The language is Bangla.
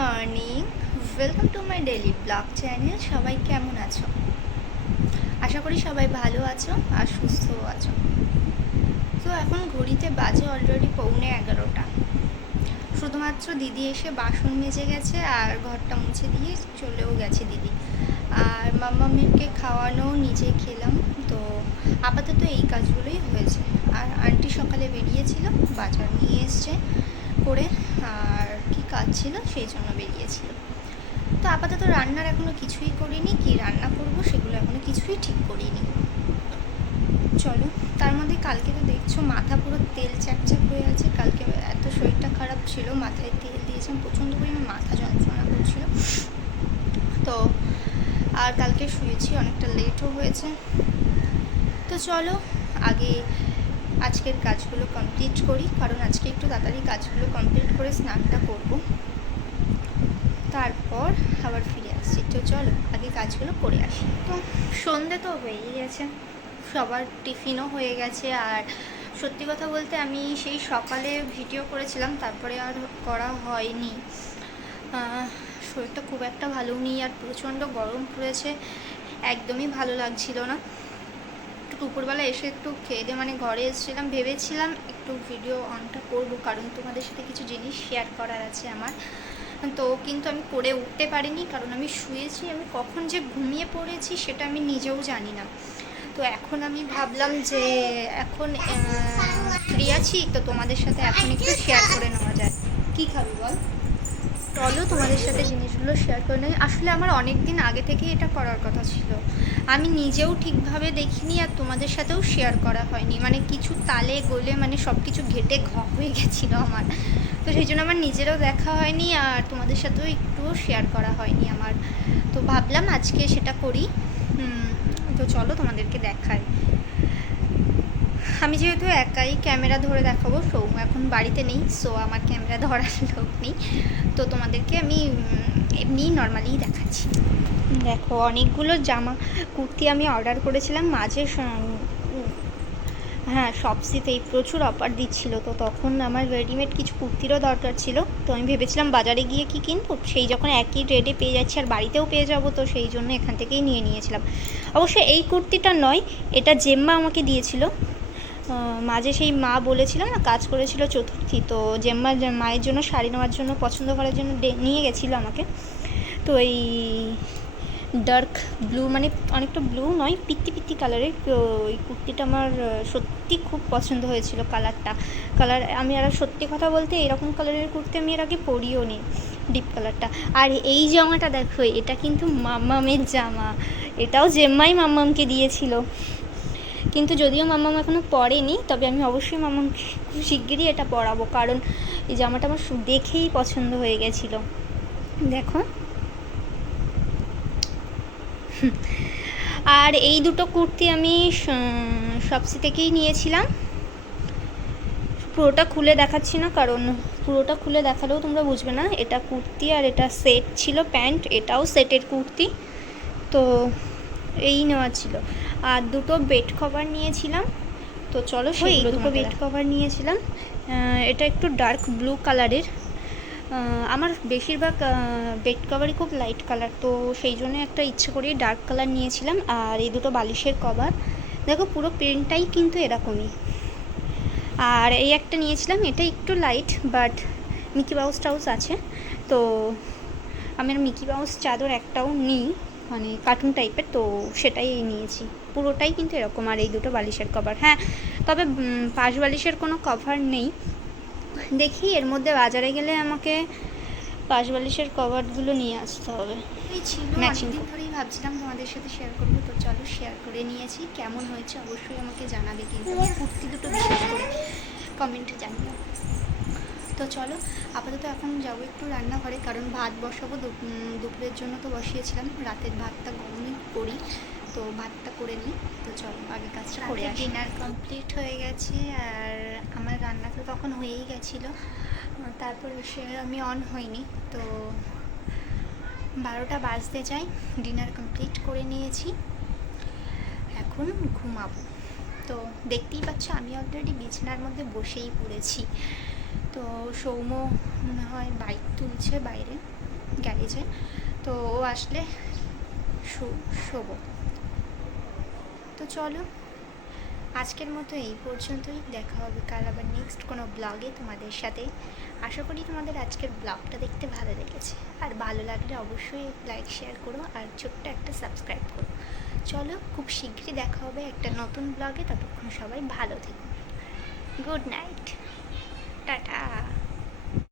Morning, welcome to my daily blog channel. সবাই কেমন আছো? আশা করি সবাই ভালো আছো আর সুস্থও আছো। তো এখন ঘড়িতে বাজে অলরেডি 11:45। শুধুমাত্র দিদি এসে বাসন মেজে গেছে আর ঘরটা মুছে দিয়ে চলেও গেছে দিদি। আর মাম্মাকে খাওয়ানো, নিজে খেলাম। তো আপাতত এই কাজগুলোই হয়েছে। আর আন্টি সকালে বেরিয়েছিল, বাজার নিয়ে এসছে করে, আর কি কাজ ছিল সেই জন্য বেরিয়েছিল। তো আপাতত রান্নার এখনও কিছুই করিনি, কি রান্না করব সেগুলো এখনও কিছুই ঠিক করিনি। চলো, তার মধ্যে কালকে তো দেখছো মাথা পুরো তেল চ্যাপচ্যাপ হয়ে আছে। কালকে এত শরীরটা খারাপ ছিল, মাথায় তেল দিয়েছিলাম, প্রচণ্ড পরিমাণে মাথা যন্ত্রণা করছিল। তো আর কালকে শুয়েছি, অনেকটা লেটও হয়েছে। তো চলো আগে আজকের কাজগুলো কমপ্লিট করি, কারণ আজকে একটু তাড়াতাড়ি কাজগুলো কমপ্লিট করে স্নানটা করব, তারপর আবার ফিরে আসছি। তো চলো আগে কাজগুলো করে আসি। তো সন্ধে তো হয়েই গেছে, সবার টিফিনও হয়ে গেছে। আর সত্যি কথা বলতে আমি সেই সকালে ভিডিও করেছিলাম, তারপরে আর করা হয়নি। শরীরটা খুব একটা ভালো নেই, আর প্রচণ্ড গরম পড়েছে, একদমই ভালো লাগছিল না। একটু দুপুরবেলা এসে একটু খেয়ে দিয়ে মানে ঘরে এসেছিলাম, ভেবেছিলাম একটু ভিডিও অনটা করব, কারণ তোমাদের সাথে কিছু জিনিস শেয়ার করার আছে আমার। তো কিন্তু আমি করে উঠতে পারিনি, কারণ আমি শুয়েছি। আমি কখন যে ঘুমিয়ে পড়েছি সেটা আমি নিজেও জানি না। তো এখন আমি ভাবলাম যে এখন ফ্রি আছি, তো তোমাদের সাথে এখন একটু শেয়ার করে নেওয়া যায়। কী খাবি বল? চলো তোমাদের সাথে জিনিসগুলো শেয়ার করে নেই। আসলে আমার অনেক দিন আগে থেকেই এটা করার কথা ছিল, আমি নিজেও ঠিকভাবে দেখিনি আর তোমাদের সাথেও শেয়ার করা হয়নি। মানে কিছু তালে গোলে মানে সব কিছু ঘেটে হয়ে গেছিলো আমার। তো সেই জন্য আমার নিজেরও দেখা হয়নি আর তোমাদের সাথেও একটুও শেয়ার করা হয়নি আমার। তো ভাবলাম আজকে সেটা করি। তো চলো তোমাদেরকে দেখাই। আমি যেহেতু একাই ক্যামেরা ধরে দেখাবো, সৌম এখন বাড়িতে নেই, সো আমার ক্যামেরা ধরার লোক নেই। তো তোমাদেরকে আমি এমনি নর্মালিই দেখাচ্ছি। দেখো, অনেকগুলো জামা কুর্তি আমি অর্ডার করেছিলাম মাঝে, হ্যাঁ শপসিতেই প্রচুর অফার দিচ্ছিলো। তো তখন আমার রেডিমেড কিছু কুর্তিরও দরকার ছিল। তো আমি ভেবেছিলাম বাজারে গিয়ে কি কিনবো, সেই যখন একই রেটে পেয়ে যাচ্ছি আর বাড়িতেও পেয়ে যাবো, তো সেই জন্য এখান থেকেই নিয়ে নিয়েছিলাম। অবশ্য এই কুর্তিটা নয়, এটা জেম্মা আমাকে দিয়েছিল। মাঝে সেই মা বলেছিল না কাজ করেছিল চতুর্থী, তো জেম্মার মায়ের জন্য শাড়ি নেওয়ার জন্য পছন্দ করার জন্য নিয়ে গেছিলো আমাকে। তো এই ডার্ক ব্লু, মানে অনেকটা ব্লু নয়, পিত্তি পিত্তি কালারের ওই কুর্তিটা আমার সত্যি খুব পছন্দ হয়েছিল। কালার আমি আর সত্যি কথা বলতে এরকম কালারের কুর্তি আমি এর আগে পরিও নি, ডিপ কালারটা। আর এই জামাটা দেখো, এটা কিন্তু মাম্মামের জামা, এটাও জেম্মাই মাম্মামকে দিয়েছিল। কিন্তু যদিও মাম্মাম এখনও পরেনি, তবে আমি অবশ্যই মাম্মামকে খুব শিগগিরই এটা পরাবো, কারণ এই জামাটা আমার দেখেই পছন্দ হয়ে গেছিলো। দেখো, আর এই দুটো কুর্তি আমি শপসি থেকেই নিয়েছিলাম। পুরোটা খুলে দেখাচ্ছি না, কারণ পুরোটা খুলে দেখালেও তোমরা বুঝবে না। এটা কুর্তি আর এটা সেট ছিল, প্যান্ট, এটাও সেটের কুর্তি। তো এই নেওয়া ছিল। আর দুটো বেড কভার নিয়েছিলাম। তো চলো সেই দুটো বেড কভার নিয়েছিলাম। এটা একটু ডার্ক ব্লু কালারের। আমার বেশিরভাগ বেড কভারই খুব লাইট কালার, তো সেই জন্য একটা ইচ্ছে করেই ডার্ক কালার নিয়েছিলাম। আর এই দুটো বালিশের কভার দেখো, পুরো প্রিন্টটাই কিন্তু এরকমই। আর এই একটা নিয়েছিলাম, এটা একটু লাইট, বাট মিকি মাউস টাউস আছে। তো আমি আর মিকি মাউস চাদর একটাও নিই, মানে কার্টুন টাইপের, তো সেটাই নিয়েছি। পুরোটাই কিন্তু এরকম। আর এই দুটো বালিশের কভার, হ্যাঁ, তবে পাশ বালিশের কোনো কভার নেই। দেখি এর মধ্যে বাজারে গেলে আমাকে পাশ বালিশের কভারগুলো নিয়ে আসতে হবে। এই ছিল, অনেকদিন ধরেই ভাবছিলাম তোমাদের সাথে শেয়ার করবো, তো চলো শেয়ার করে নিয়েছি। কেমন হয়েছে অবশ্যই আমাকে জানাবে, কিন্তু কুর্তি দুটো বিশেষ করে কমেন্টে জানিও। তো চলো আপাতত এখন যাবো একটু রান্নাঘরে, কারণ ভাত বসাবো। দুপুরের জন্য তো বসিয়েছিলাম, রাতের ভাতটা গরমই করি, তো ভাতটা করে নিই। তো চলো আগে কাজটা করে আসি। ডিনার কমপ্লিট হয়ে গেছে আর আমার রান্না তো তখন হয়েই গেছিলো, তারপর সে আমি অন হইনি। তো 12টা বাজতে যাই, ডিনার কমপ্লিট করে নিয়েছি, এখন ঘুমাবো। তো দেখতেই পাচ্ছ আমি অলরেডি বিছানার মধ্যে বসেই পড়েছি। তো সৌম্য মনে হয় বাইক তুলছে বাইরে, গ্যারেজে। তো ও আসলে শোবো। তো চলো আজকের মতো এই পর্যন্তই, দেখা হবে কাল আবার নেক্সট কোনো ব্লগে তোমাদের সাথে। আশা করি তোমাদের আজকের ব্লগটা দেখতে ভালো লেগেছে, আর ভালো লাগলে অবশ্যই লাইক শেয়ার করো আর ছোট্ট একটা সাবস্ক্রাইব করো। চলো খুব শীঘ্রই দেখা হবে একটা নতুন ব্লগে, ততক্ষণ সবাই ভালো থেকো। Good night, tata.